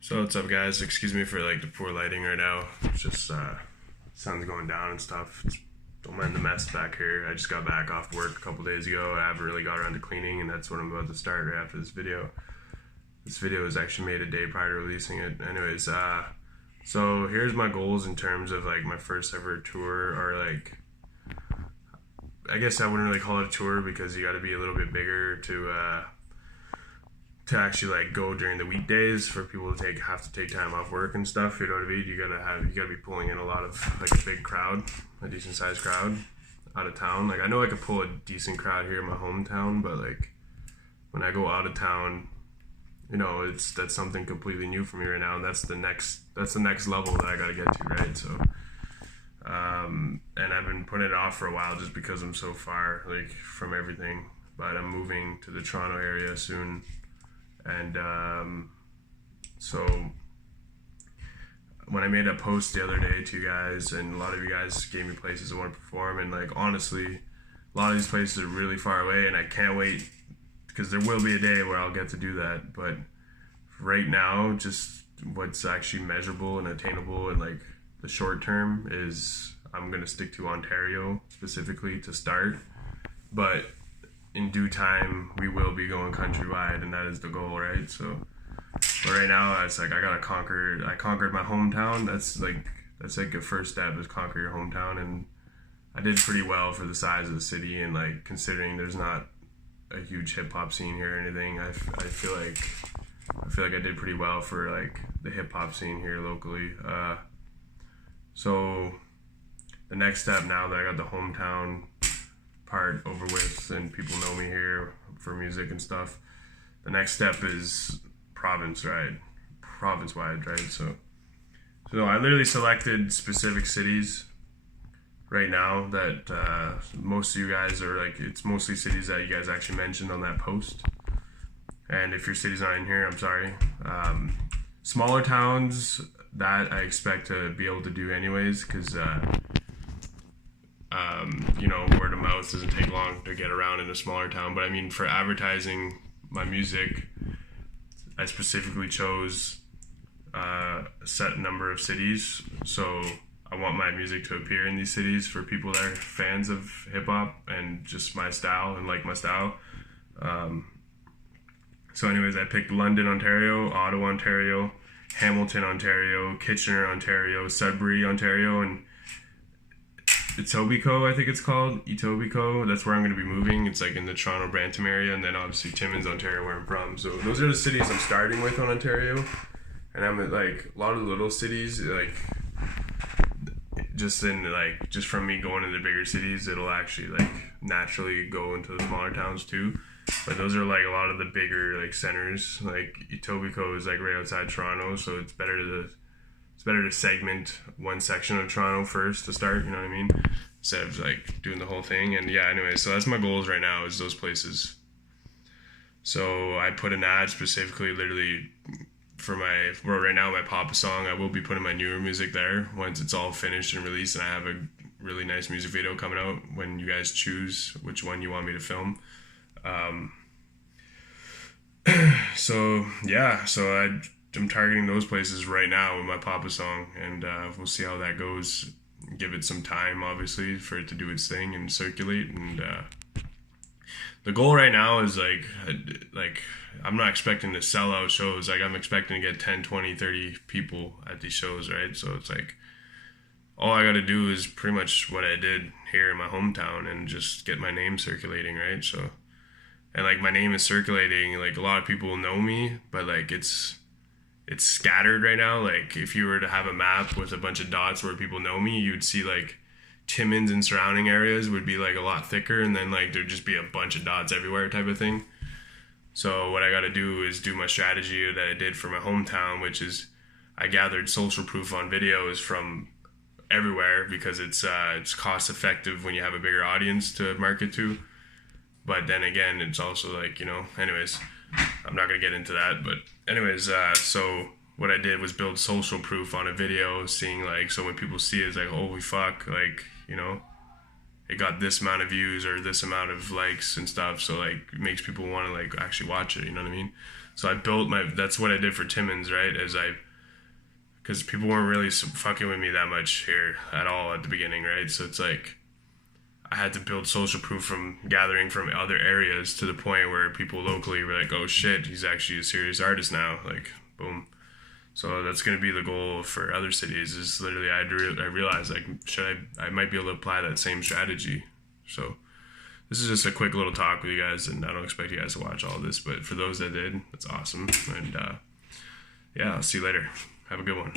So what's up, guys? Excuse me for like the poor lighting right now. It's just sun's going down and stuff. Don't mind the mess back here. I just got back off work a couple days ago. I haven't really got around to cleaning, and that's what I'm about to start right after this video. This video was actually made a day prior to releasing it. Anyways, so here's my goals in terms of like my first ever tour, or like I guess I wouldn't really call it a tour because you got to be a little bit bigger to actually like go during the weekdays for people to have to take time off work and stuff. You know what I mean? You gotta be pulling in a lot of like a big crowd, a decent sized crowd out of town. Like I know I could pull a decent crowd here in my hometown, but like when I go out of town, that's something completely new for me right now, and that's the next level that I gotta get to, right? So and I've been putting it off for a while just because I'm so far like from everything. But I'm moving to the Toronto area soon, and so when I made a post the other day to you guys, and a lot of you guys gave me places I want to perform, and like honestly, a lot of these places are really far away, and I can't wait because there will be a day where I'll get to do that. But right now, just what's actually measurable and attainable in like the short term is I'm gonna stick to Ontario specifically to start, but in due time we will be going countrywide, and that is the goal, right? So but right now it's like I conquered my hometown. That's like a first step, is conquer your hometown, and I did pretty well for the size of the city, and like considering there's not a huge hip-hop scene here or anything. I feel like I did pretty well for like the hip-hop scene here locally. So the next step, now that I got the hometown part over with and people know me here for music and stuff, the next step is province-wide, right? So I literally selected specific cities right now that most of you guys are like, it's mostly cities that you guys actually mentioned on that post. And if your city's not in here, I'm sorry. Smaller towns, that I expect to be able to do anyways, because word of mouth doesn't take long to get around in a smaller town. But I mean, for advertising my music, I specifically chose a set number of cities. So I want my music to appear in these cities for people that are fans of hip hop and just my style and like my style. So anyways, I picked London, Ontario, Ottawa, Ontario, Hamilton, Ontario, Kitchener, Ontario, Sudbury, Ontario, and Etobicoke, I think it's called. Etobicoke, that's where I'm going to be moving. It's like in the Toronto Brampton area, and then obviously Timmins, Ontario, where I'm from. So those are the cities I'm starting with on Ontario. And I'm at like a lot of the little cities, like just from me going to the bigger cities, it'll actually like naturally go into the smaller towns too. But those are like a lot of the bigger like centers. Like Etobicoke is like right outside Toronto, so it's better to segment one section of Toronto first to start, you know what I mean? Instead of like doing the whole thing. And yeah, anyway, so that's my goals right now, is those places. So I put an ad specifically literally for right now, my Papa song. I will be putting my newer music there once it's all finished and released, and I have a really nice music video coming out when you guys choose which one you want me to film. So I'm targeting those places right now with my Papa song, and we'll see how that goes. Give it some time, obviously, for it to do its thing and circulate. And the goal right now is like I'm not expecting to sell out shows. Like I'm expecting to get 10, 20, 30 people at these shows, right? So it's like all I got to do is pretty much what I did here in my hometown and just get my name circulating, right? So, and like my name is circulating, like a lot of people know me, but like it's scattered right now. Like if you were to have a map with a bunch of dots where people know me, you'd see like Timmins and surrounding areas would be like a lot thicker, and then like there'd just be a bunch of dots everywhere type of thing. So what I got to do is do my strategy that I did for my hometown, which is I gathered social proof on videos from everywhere, because it's cost effective when you have a bigger audience to market to. But then again, it's also like, anyways, I'm not going to get into that. But anyways, so what I did was build social proof on a video, seeing like, so when people see it, it's like, holy fuck, like, it got this amount of views or this amount of likes and stuff. So like it makes people want to like actually watch it, you know what I mean? So I built that's what I did for Timmins, right? Because people weren't really fucking with me that much here at all at the beginning, right? So it's like, I had to build social proof from gathering from other areas to the point where people locally were like, oh shit, he's actually a serious artist now. Like, boom. So that's going to be the goal for other cities is literally I realized like, I might be able to apply that same strategy. So this is just a quick little talk with you guys, and I don't expect you guys to watch all of this, but for those that did, that's awesome. And yeah, I'll see you later. Have a good one.